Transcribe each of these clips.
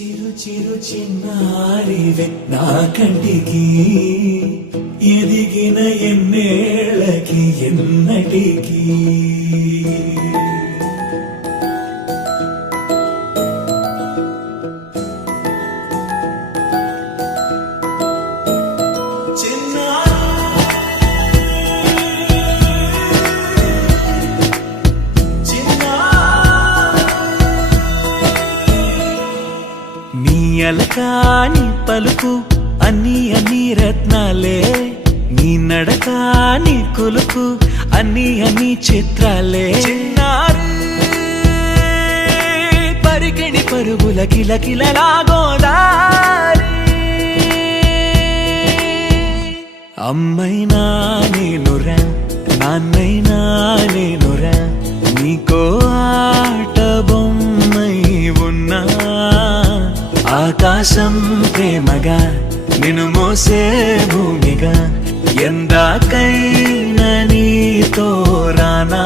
చిరు చిరు చిన్నారివే నా కంటికి ఎదిగిన ఎన్నేళ్ళకి ఎన్నటికి అలకాని పలుకు అన్ని రత్నాలే నీ నడక నీ కొలుకు అన్ని చిత్రాలే పరికిణి పరుగుల కిలకిలలా గోదారి అమ్మైనా నేనురా నాన్నైనా నేనురా నీకో ఆట బొమ్మై ఉన్నా ఆకాశం ప్రేమగా నిన్ను మోసే భూమిగా ఎందాకైనా నీతో రానా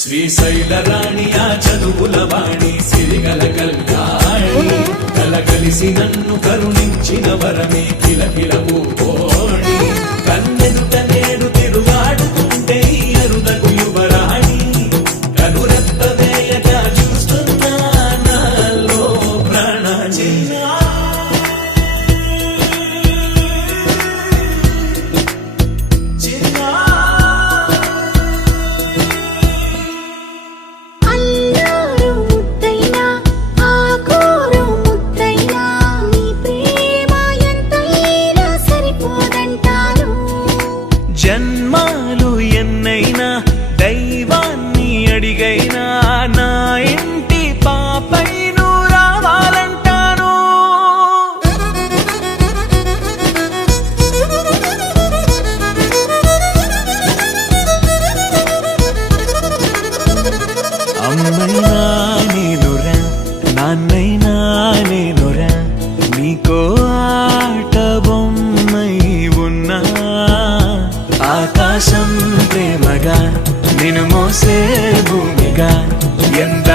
శ్రీశైల రాణి ఆ చదువుల వాణి సిరిగల కల్యాణి కలగలిసి నన్ను కరుణించిన వరమే కిలకిల ఓడి కన్నెదుట నేడు తిరుగాడుతుంటే అరుదకు యువరాణి కనురెప్ప వేయక చూస్తున్నా నాలో ప్రాణ జన్మాలు ఎన్నైనా దైవాన్ని అడిగైనా నా ఇంటి పాపై నువ్వు రావాలంటాను అమ్మైనా నేనురా నాన్నైనా నేనురా నీకో ఆట బొమ్మై ఉన్నా ఆకాశం ప్రేమగా నిన్ను మోసే భూమిగా ఎంత